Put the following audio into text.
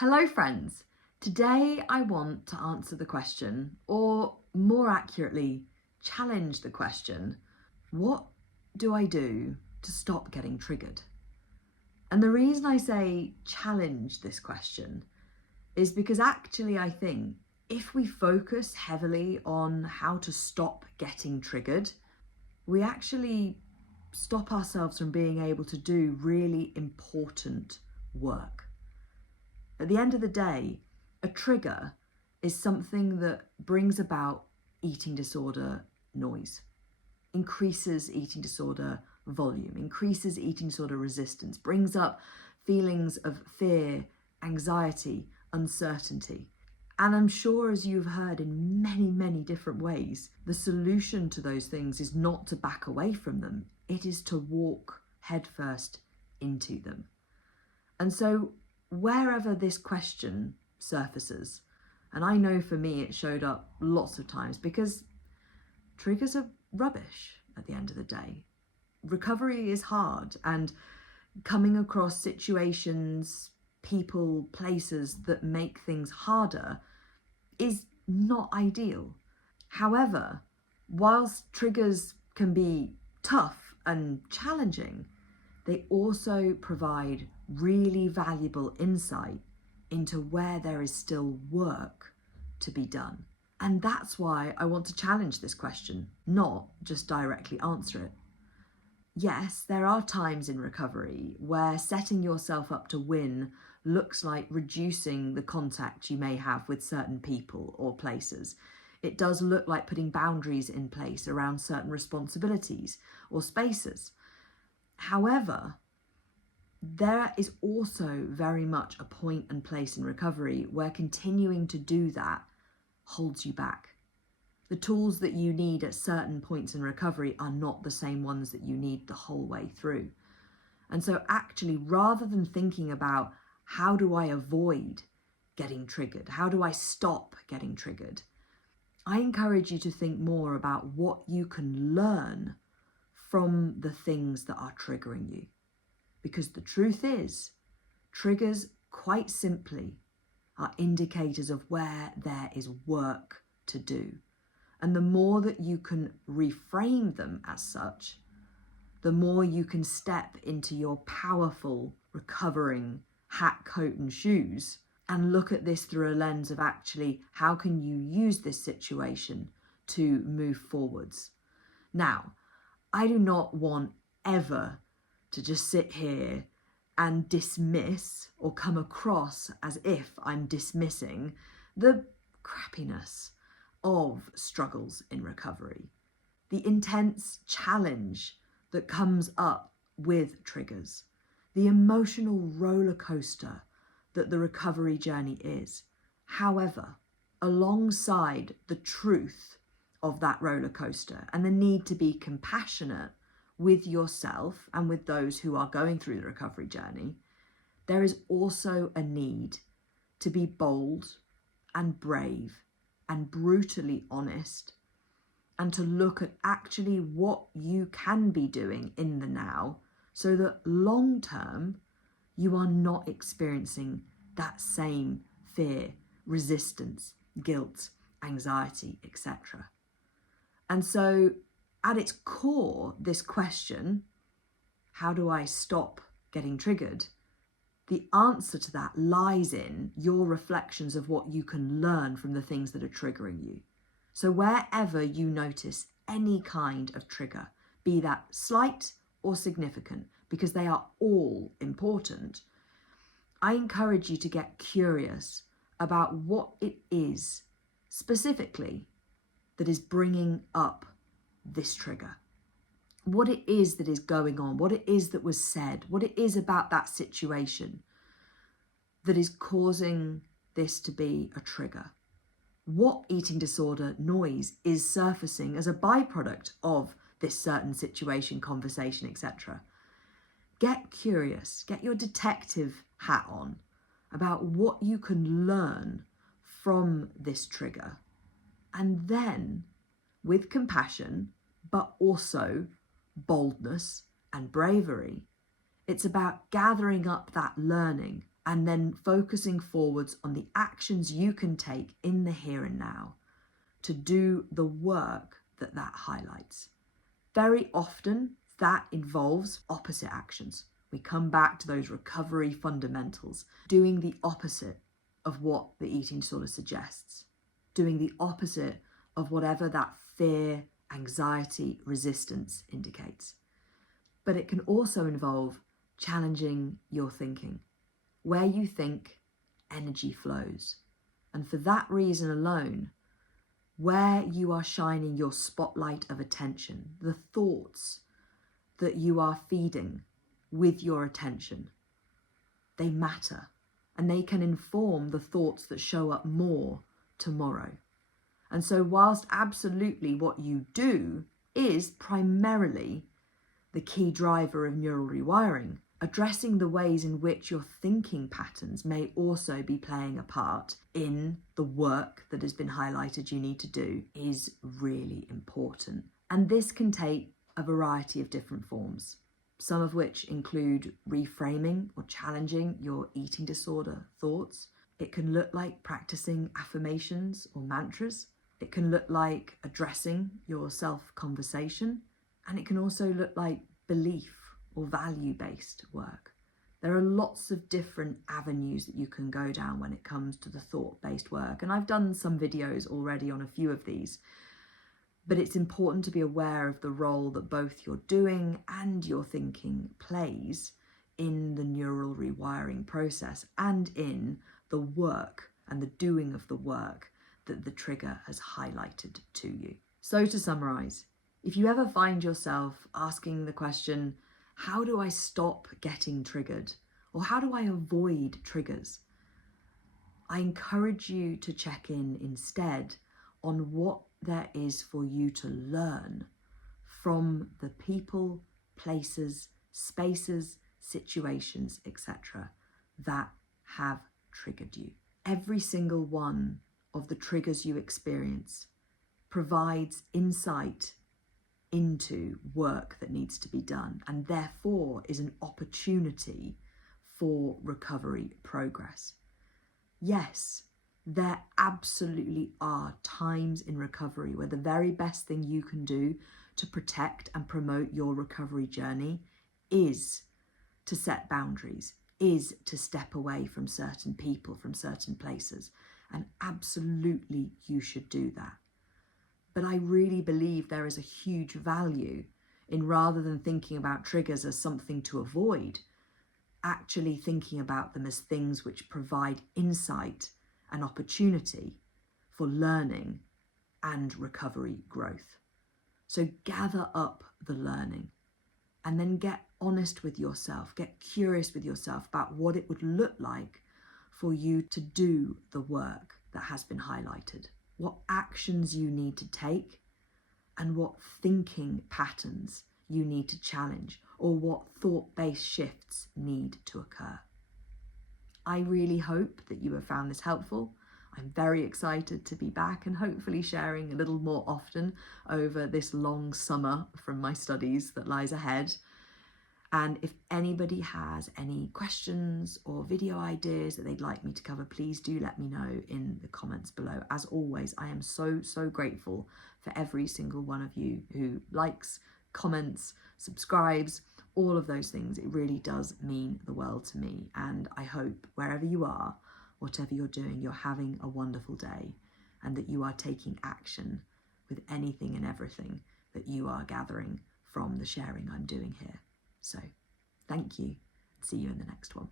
Hello friends, today I want to answer the question, or more accurately, challenge the question, what do I do to stop getting triggered? And the reason I say challenge this question is because actually I think if we focus heavily on how to stop getting triggered, we actually stop ourselves from being able to do really important work. At the end of the day, a trigger is something that brings about eating disorder noise, increases eating disorder volume, increases eating disorder resistance, brings up feelings of fear, anxiety, uncertainty. And I'm sure, as you've heard in many, many different ways, the solution to those things is not to back away from them. It is to walk headfirst into them. And so wherever this question surfaces, and I know for me it showed up lots of times because triggers are rubbish at the end of the day. Recovery is hard, and coming across situations, people, places that make things harder is not ideal. However, whilst triggers can be tough and challenging, they also provide really valuable insight into where there is still work to be done. And that's why I want to challenge this question, not just directly answer it. Yes, there are times in recovery where setting yourself up to win looks like reducing the contact you may have with certain people or places. It does look like putting boundaries in place around certain responsibilities or spaces. However, there is also very much a point and place in recovery where continuing to do that holds you back. The tools that you need at certain points in recovery are not the same ones that you need the whole way through. And so actually, rather than thinking about how do I avoid getting triggered, how do I stop getting triggered, I encourage you to think more about what you can learn from the things that are triggering you. Because the truth is, triggers quite simply are indicators of where there is work to do. And the more that you can reframe them as such, the more you can step into your powerful, recovering hat, coat and shoes and look at this through a lens of actually how can you use this situation to move forwards. Now, I do not want ever to just sit here and dismiss or come across as if I'm dismissing the crappiness of struggles in recovery, the intense challenge that comes up with triggers, the emotional roller coaster that the recovery journey is. However, alongside the truth of that roller coaster and the need to be compassionate with yourself and with those who are going through the recovery journey, there is also a need to be bold and brave and brutally honest, and to look at actually what you can be doing in the now so that long term you are not experiencing that same fear, resistance, guilt, anxiety, etc. And so at its core, this question, how do I stop getting triggered? The answer to that lies in your reflections of what you can learn from the things that are triggering you. So wherever you notice any kind of trigger, be that slight or significant, because they are all important, I encourage you to get curious about what it is specifically that is bringing up this trigger. What it is that is going on, what it is that was said, what it is about that situation that is causing this to be a trigger. What eating disorder noise is surfacing as a byproduct of this certain situation, conversation, etc. Get curious, get your detective hat on about what you can learn from this trigger. And then, with compassion, but also boldness and bravery, it's about gathering up that learning and then focusing forwards on the actions you can take in the here and now to do the work that highlights. Very often that involves opposite actions. We come back to those recovery fundamentals, doing the opposite of what the eating disorder suggests, doing the opposite of whatever that fear, anxiety, resistance indicates. But it can also involve challenging your thinking. Where you think, energy flows. And for that reason alone, where you are shining your spotlight of attention, the thoughts that you are feeding with your attention, they matter, and they can inform the thoughts that show up more tomorrow. And so whilst absolutely what you do is primarily the key driver of neural rewiring, addressing the ways in which your thinking patterns may also be playing a part in the work that has been highlighted you need to do is really important. And this can take a variety of different forms, some of which include reframing or challenging your eating disorder thoughts. It can look like practicing affirmations or mantras. It can look like addressing your self-conversation. And it can also look like belief or value-based work. There are lots of different avenues that you can go down when it comes to the thought-based work. And I've done some videos already on a few of these. But it's important to be aware of the role that both your doing and your thinking plays in the neural rewiring process and in the work and the doing of the work that the trigger has highlighted to you. So to summarize, if you ever find yourself asking the question, how do I stop getting triggered? Or how do I avoid triggers? I encourage you to check in instead on what there is for you to learn from the people, places, spaces, situations, etc. that have triggered you. Every single one of the triggers you experience provides insight into work that needs to be done, and therefore is an opportunity for recovery progress. Yes, there absolutely are times in recovery where the very best thing you can do to protect and promote your recovery journey is to set boundaries, is to step away from certain people, from certain places, and absolutely you should do that. But I really believe there is a huge value in, rather than thinking about triggers as something to avoid, actually thinking about them as things which provide insight and opportunity for learning and recovery growth. So gather up the learning and then get honest with yourself, get curious with yourself about what it would look like for you to do the work that has been highlighted, what actions you need to take, and what thinking patterns you need to challenge, or what thought-based shifts need to occur. I really hope that you have found this helpful. I'm very excited to be back and hopefully sharing a little more often over this long summer from my studies that lies ahead. And if anybody has any questions or video ideas that they'd like me to cover, please do let me know in the comments below. As always, I am so grateful for every single one of you who likes, comments, subscribes, all of those things. It really does mean the world to me. And I hope wherever you are, whatever you're doing, you're having a wonderful day and that you are taking action with anything and everything that you are gathering from the sharing I'm doing here. So thank you. See you in the next one.